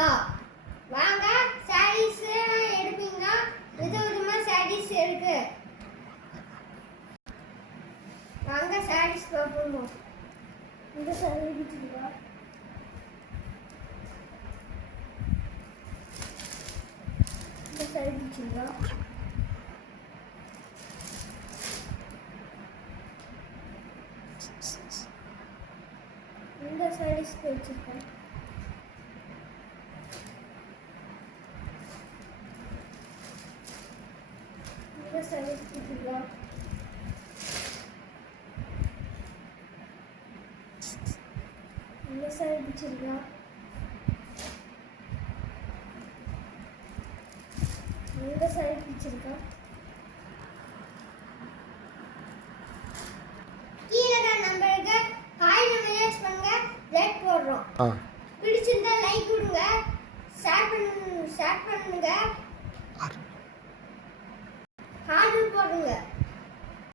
எடுப்பீங்களா? வாங்க சாரீஸ் எடுப்பீங்களா? விதவிதமா சாரீஸ் இருக்கு. வாங்க சாரீஸ் பார்ப்போம். இந்த சாரி எடுப்பீங்களா? இந்த சாரி எடுப்பீங்களா? இந்த சாரீஸ் வச்சிருக்கேன். இந்த சாரீஸ் வச்சிருக்கா? இந்த சாரி வச்சிருக்கா? இந்த சாரி வச்சிருக்கா? பிடிச்சிருந்தா லைக் கொடுங்க, ஷேர் பண்ணுங்க.